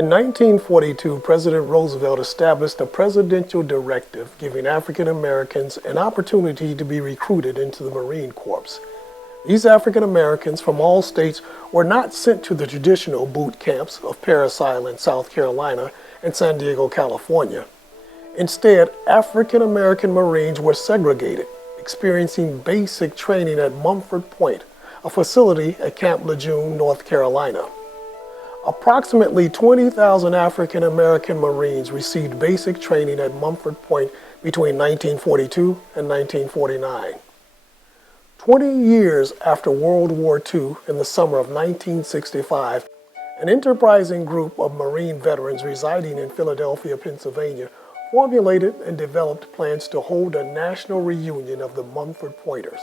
In 1942, President Roosevelt established a presidential directive giving African Americans an opportunity to be recruited into the Marine Corps. These African Americans from all states were not sent to the traditional boot camps of Parris Island, South Carolina, and San Diego, California. Instead, African American Marines were segregated, experiencing basic training at Montford Point, a facility at Camp Lejeune, North Carolina. Approximately 20,000 African American Marines received basic training at Montford Point between 1942 and 1949. 20 years after World War II, in the summer of 1965, an enterprising group of Marine veterans residing in Philadelphia, Pennsylvania, formulated and developed plans to hold a national reunion of the Montford Pointers.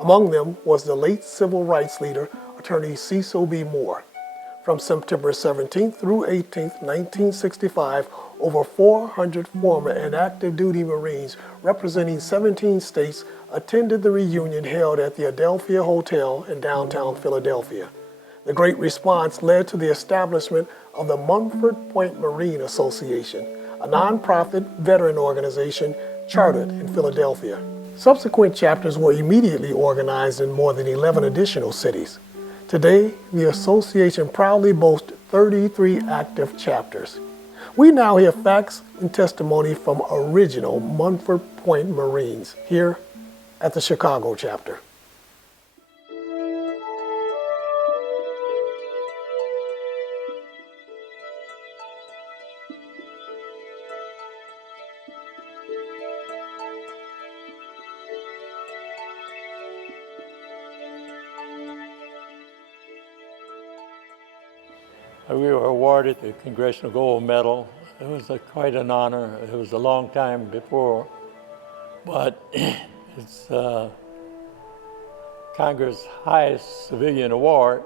Among them was the late civil rights leader, attorney Cecil B. Moore. From September 17th through 18th, 1965, over 400 former and active duty Marines representing 17 states attended the reunion held at the Adelphia Hotel in downtown Philadelphia. The great response led to the establishment of the Montford Point Marine Association, a nonprofit veteran organization chartered in Philadelphia. Subsequent chapters were immediately organized in more than 11 additional cities. Today, the association proudly boasts 33 active chapters. We now hear facts and testimony from original Montford Point Marines here at the Chicago chapter. We were awarded the Congressional Gold Medal. It was quite an honor. It was a long time before, but it's Congress' highest civilian award.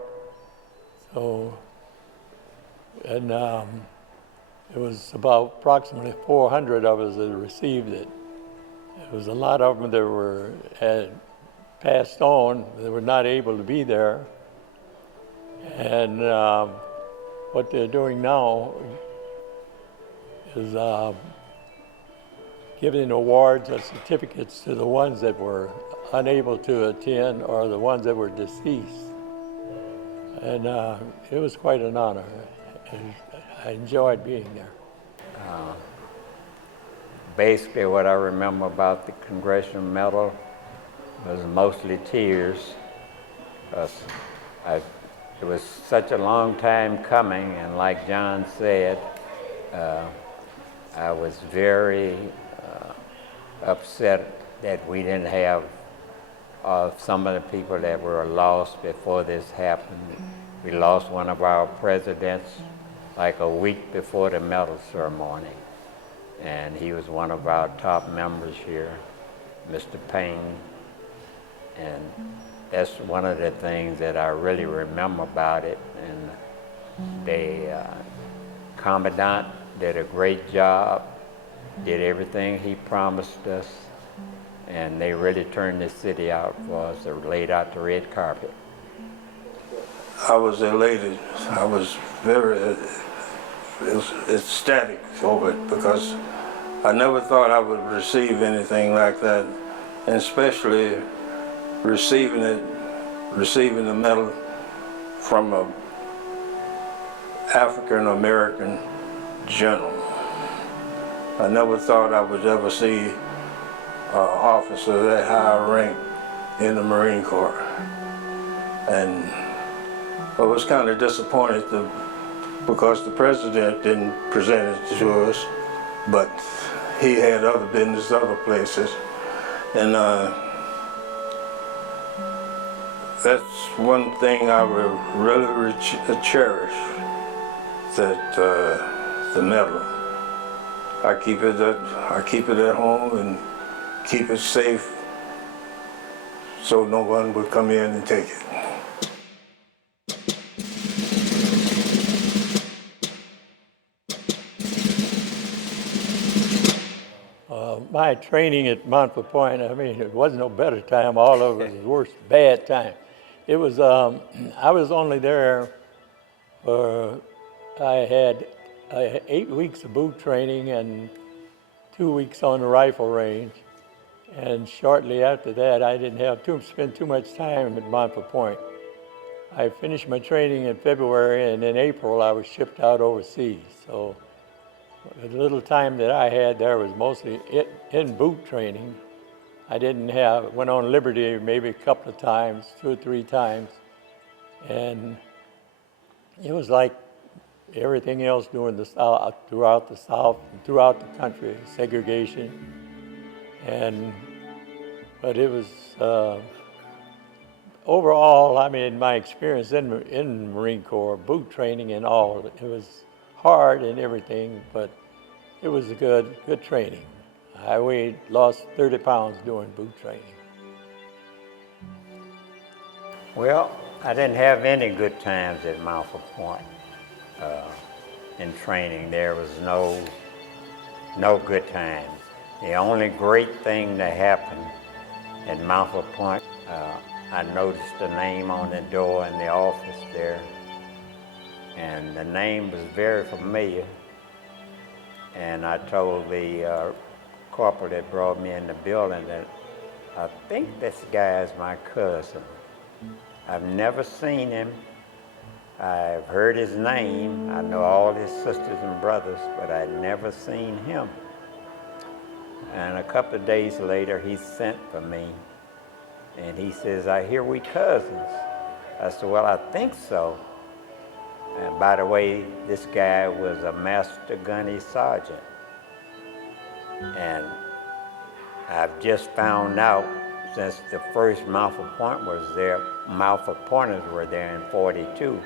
So, and it was about approximately 400 of us that received it. There was a lot of them that had passed on. They were not able to be there, and what they're doing now is giving awards or certificates to the ones that were unable to attend or the ones that were deceased. And it was quite an honor. I enjoyed being there. Basically, what I remember about the Congressional Medal was mostly tears. It was such a long time coming, and like John said, I was very upset that we didn't have some of the people that were lost before this happened. We lost one of our presidents like a week before the medal ceremony, and he was one of our top members here, Mr. Payne, and that's one of the things that I really remember about it. And the Commandant did a great job, did everything he promised us, and they really turned the city out for us. They laid out the red carpet. I was elated. I was very ecstatic over it because I never thought I would receive anything like that, and especially receiving the medal from an African American general. I never thought I would ever see an officer that high rank in the Marine Corps, and I was kind of disappointed because the president didn't present it to us, but he had other business other places, and that's one thing I will really cherish, that the medal. I keep it at home and keep it safe so no one would come in and take it. My training at Montford Point, I mean, it wasn't no better time. All of it was worse, bad time. It was, I was only there for, I had 8 weeks of boot training and 2 weeks on the rifle range. And shortly after that, I didn't have to spend too much time at Montford Point. I finished my training in February, and in April I was shipped out overseas. So the little time that I had there was mostly in boot training. I went on Liberty maybe a couple of times, 2 or 3 times, and it was like everything else throughout the South and throughout the country, segregation. But it was, overall, I mean, my experience in the Marine Corps, boot training and all, it was hard and everything, but it was a good training. I lost 30 pounds doing boot training. Well, I didn't have any good times at Montford Point. In training, there was no good times. The only great thing that happened at Montford Point, I noticed the name on the door in the office there, and the name was very familiar. And I told the corporal that brought me in the building that I think this guy is my cousin. I've never seen him. I've heard his name. I know all his sisters and brothers, but I'd never seen him. And a couple of days later, he sent for me, and he says, "I hear we cousins." I said, "Well, I think so." And by the way, this guy was a master gunny sergeant. And I've just found out, since the first Montford Point was there, Montford Pointers were there in 42.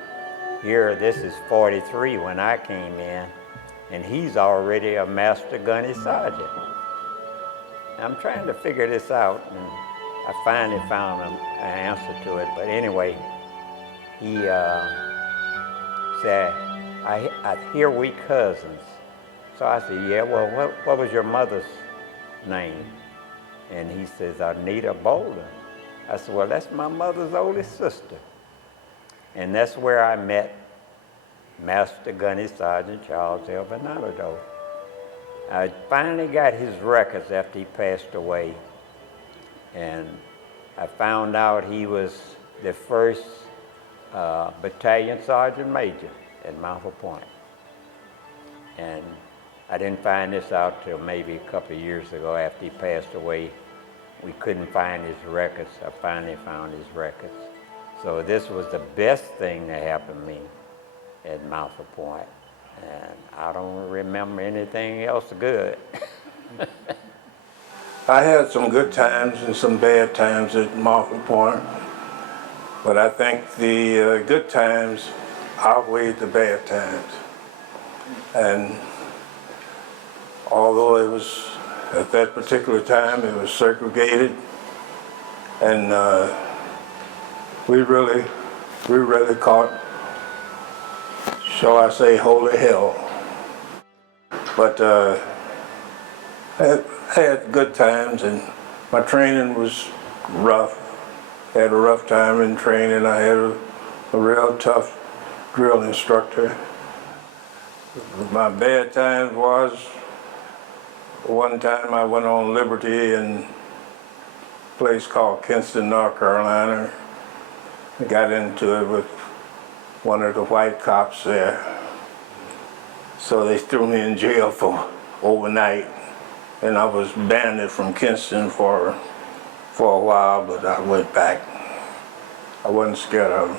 Here, this is 43 when I came in, and he's already a master gunny sergeant. I'm trying to figure this out, and I finally found an answer to it. But anyway, he said, I hear we cousins. So I said, "Yeah, well, what was your mother's name?" And he says, "Anita Bolden." I said, "Well, that's my mother's oldest sister." And that's where I met Master Gunny Sergeant Charles L. Bernardo. I finally got his records after he passed away, and I found out he was the first battalion sergeant major at Montford Point. And I didn't find this out till maybe a couple of years ago after he passed away. We couldn't find his records. I finally found his records. So this was the best thing that happened to me at Montford Point. And I don't remember anything else good. I had some good times and some bad times at Montford Point, but I think the good times outweighed the bad times. And although it was, at that particular time, it was segregated, and we really caught, shall I say, holy hell. But I had good times, and my training was rough. I had a rough time in training. I had a real tough drill instructor. My bad times was, one time I went on Liberty in a place called Kinston, North Carolina. I got into it with one of the white cops there. So they threw me in jail for overnight. And I was banned from Kinston for a while, but I went back. I wasn't scared of them.